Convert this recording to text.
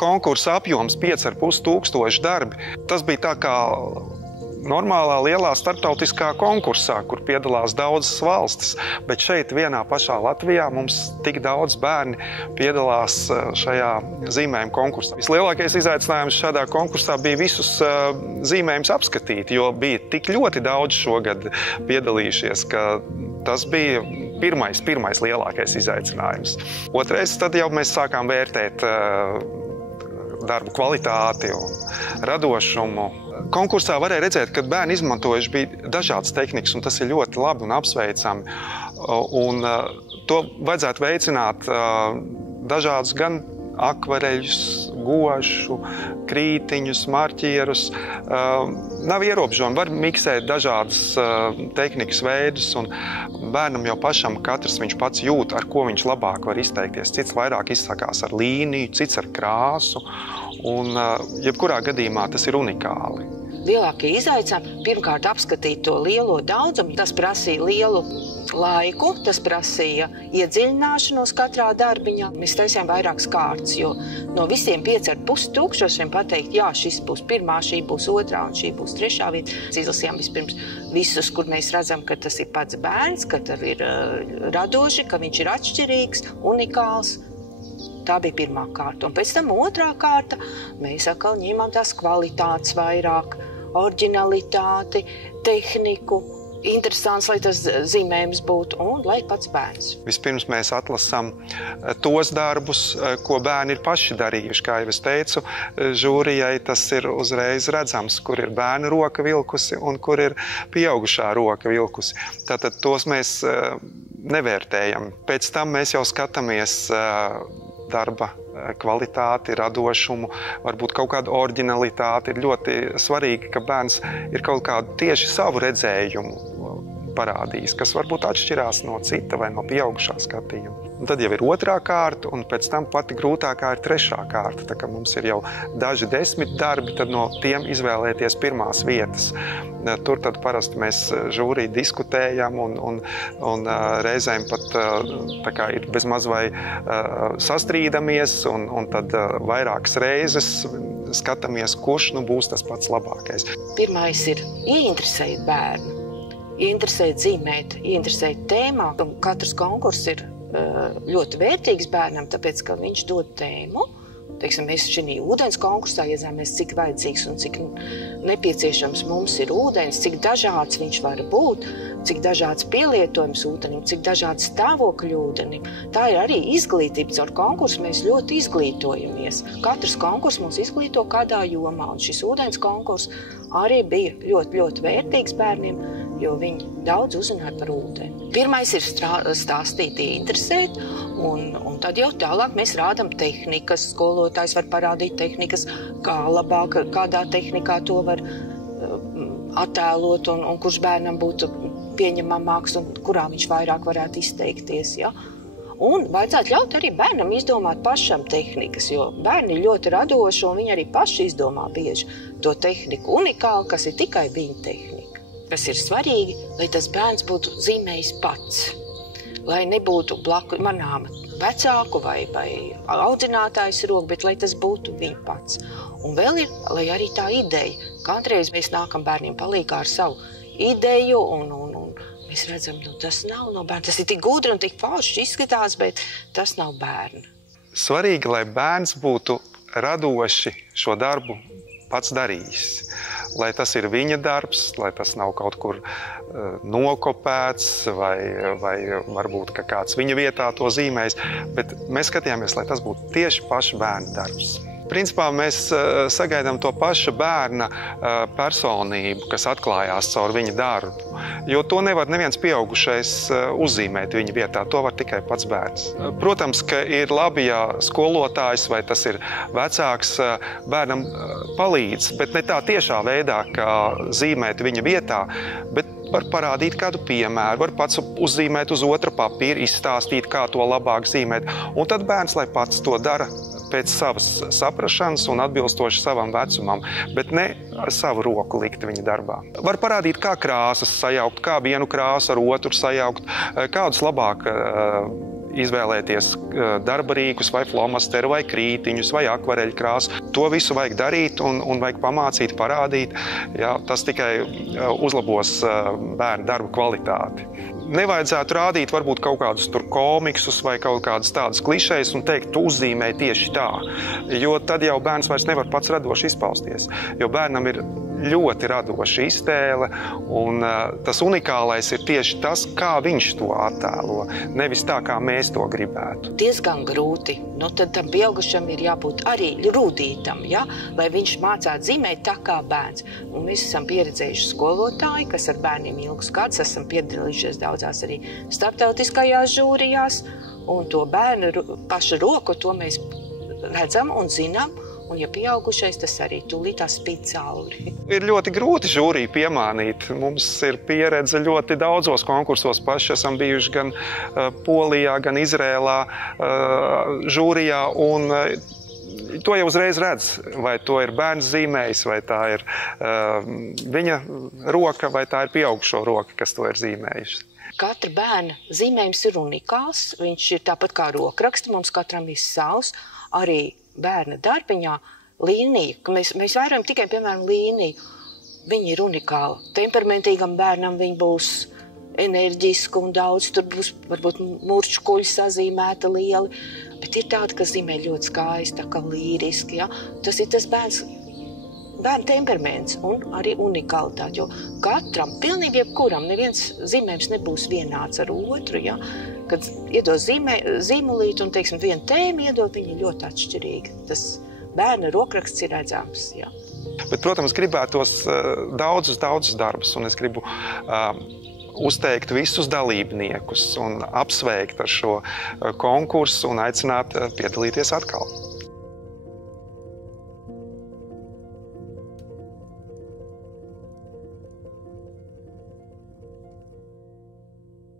Konkursa apjoms 5500 darbi. Tas bija tā kā normālā lielā starptautiskā konkursā, kur piedalās daudzas valstis, bet šeit vienā pašā Latvijā mums tik daudz bērni piedalās šajā zīmējuma konkursā. Vislielākais izaicinājums šādā konkursā bija visus zīmējumus apskatīt, jo bija tik ļoti daudz šogad piedalījušies, ka tas bija pirmais lielākais izaicinājums. Otrais, tad jau mēs sākām vērtēt darbu kvalitāti un radošumu. Konkursā varēja redzēt, ka bērni izmantojuši bija dažādas tehnikas, un tas ir ļoti labi un apsveicami. Un to vajadzētu veicināt dažādus gan akvareļus, gošu, krītiņus, marķierus. Nav ierobežojumi, var miksēt dažādas tehnikas veidus, un bērnam jau pašam katrs viņš pats jūt, ar ko viņš labāk var izteikties. Cits vairāk izsakās ar līniju, cits ar krāsu, un jebkurā gadījumā tas ir unikāli. Lielākie izaicinājumi pirmkārt apskatīt to lielo daudzumu. Tas prasīja lielu laiku, tas prasīja iedziļināšanos katrā darbiņā. Mēs taisījām vairākas kārtas, jo no visiem 5500 pateikt, jā, šis būs pirmā, šī būs otrā un šī būs trešā vieta. Izlasījām vispirms visus, kur mēs redzam, ka tas ir pats bērns, ka tas ir radoši, ka viņš ir atšķirīgs, unikāls. Tā bija pirmā kārta. Un pēc tam otrā kārta mēs atkal ņēmām tās kvalitātes vairāk, oriģinalitāti, tehniku, interesants, lai tas zīmējums būtu un lai pats bērns. Vispirms mēs atlasām tos darbus, ko bērni ir paši darījuši. Kā jau es teicu, žūrijai tas ir uzreiz redzams, kur ir bērna roka vilkusi un kur ir pieaugušā roka vilkusi. Tātad tos mēs nevērtējam. Pēc tam mēs jau skatāmies darba kvalitāti, radošumu, varbūt kaut kādu oriģinalitāti. Ir ļoti svarīgi, ka bērns ir kaut kādu tieši savu redzējumu parādījis, kas varbūt atšķirās no cita vai no pieaugušā skatījuma. Un tad jau ir otrā kārta, un pēc tam pati grūtākā ir trešā kārta. Tā kā mums ir jau daži 10 darbi, tad no tiem izvēlēties pirmās vietas. Tur tad parasti mēs žūrī diskutējam un reizēm pat tā kā ir bezmaz vai sastrīdamies, un tad vairākas reizes skatāmies, kurš būs tas pats labākais. Pirmais ir ieinteresēt bērnu, ieinteresēt zīmēt, ieinteresēt tēmā. Katrs konkurss ir ļoti vērtīgs bērnam, tāpēc, ka viņš dod tēmu. Teiksim, mēs šī ūdens konkursā iezināmies, cik vajadzīgs un cik nepieciešams mums ir ūdens, cik dažāds viņš var būt, cik dažāds pielietojums ūdenim, cik dažāds stāvokļu ūdenim. Tā ir arī izglītība. Caur konkursu mēs ļoti izglītojamies. Katrs konkurss mums izglīto kādā jomā, un šis ūdens konkurss arī bija ļoti, ļoti vērtīgs bērniem, jo viņi daudz uzzināja par ūdeni. Pirmais ir stāstīt, interesēt, un tad jau tālāk mēs rādām tehnikas. Skolotājs var parādīt tehnikas, kā labāk, kādā tehnikā to var attēlot, un kurš bērnam būtu pieņemamāks, un kurā viņš vairāk varētu izteikties. Ja? Un vajadzētu ļaut arī bērnam izdomāt pašam tehnikas, jo bērni ir ļoti radoši, un viņi arī paši izdomā bieži to tehniku unikāli, kas ir tikai viņa tehnika. Kas ir svarīgi, lai tas bērns būtu zīmējis pats, lai nebūtu blaku manām vecāku vai audzinātājs roka, bet lai tas būtu viņa pats. Un vēl ir, lai arī tā ideja. Kādreiz mēs nākam bērniem palīgā ar savu ideju, un mēs redzam, tas nav no bērna. Tas ir tik gudri un tik forši izskatās, bet tas nav bērna. Svarīgi, lai bērns būtu radoši šo darbu pats darījis. Lai tas ir viņa darbs, lai tas nav kaut kur nokopēts vai varbūt ka kāds viņa vietā to zīmējis, bet mēs skatījāmies, lai tas būtu tieši paša bērna darbs. Principā mēs sagaidām to paša bērna personību, kas atklājās caur viņa darbu, jo to nevar neviens pieaugušais uzzīmēt viņa vietā, to var tikai pats bērns. Protams, ka ir labi, ja skolotājs vai tas ir vecāks bērnam palīdz, bet ne tā tiešā veidā, kā zīmēt viņa vietā, bet var parādīt kādu piemēru, var pats uzzīmēt uz otra papīra, izstāstīt, kā to labāk zīmēt, un tad bērns, lai pats to dara pēc savas saprašanas un atbilstoši savam vecumam, bet ne ar savu roku likt viņa darbā. Var parādīt, kā krāsas sajaukt, kā vienu krāsu ar otru sajaukt, kādus labāk izvēlēties darba rīkus, vai flomasteru, vai krītiņus, vai akvareļkrāsu. To visu vajag darīt un vajag pamācīt, parādīt. Jā, tas tikai uzlabos bērnu darba kvalitāti. Nevajadzētu rādīt varbūt kaut kādus tur komiksus vai kaut kādas tādas klišejas un teikt, tu uzzīmēji tieši tā. Jo tad jau bērns vairs nevar pats radoši izpausties. Jo bērnam ir ļoti radoša iztēle un tas unikālais ir tieši tas, kā viņš to attēlo, nevis tā, kā mēs to gribētu. Diezgan grūti. Nu, tad tam pieaugušam ir jābūt arī rūdītam, ja? Lai viņš mācētu zīmēt tā kā bērns. Un mēs esam pieredzējuši skolotāji, kas ar bērniem ilgus gadus esam piedalījušies daudzās arī starptautiskajās žūrijās, un to bērnu pašu roku, to mēs redzam un zinām. Un, ja pieaugušais, tas arī tūlītās spīd cauri. Ir ļoti grūti žūriju piemānīt. Mums ir pieredze ļoti daudzos konkursos. Paši esam bijuši gan Polijā, gan Izrēlā žūrijā. Un to jau uzreiz redz, vai to ir bērns zīmējis, vai tā ir viņa roka, vai tā ir pieaugušo roka, kas to ir zīmējuši. Katra bērna zīmējums ir unikāls. Viņš ir tāpat kā rokraksti. Mums katram ir savs. Arī bērna darbiņā līnija, ka mēs vērojam tikai, piemēram, līniju. Viņa ir unikāla. Temperamentīgam bērnam viņa būs enerģiska un daudz. Tur būs varbūt murčkuļi sazīmēta lieli. Bet ir tāda, kas zīmē ļoti skaisti, tā kā līriski. Ja? Tas ir tas bērna temperaments un arī unikalitāte. Jo katram, pilnīgi jebkuram, neviens zīmējums nebūs vienāds ar otru. Ja? Kad iedod zīmulīti un, teiksim, vienu tēmu iedod, viņi ir ļoti atšķirīgi. Tas bērna rokraksts ir redzams, jā. Bet, protams, gribētos daudzus darbus, un es gribu uzteikt visus dalībniekus un apsveikt ar šo konkursu un aicināt piedalīties atkal.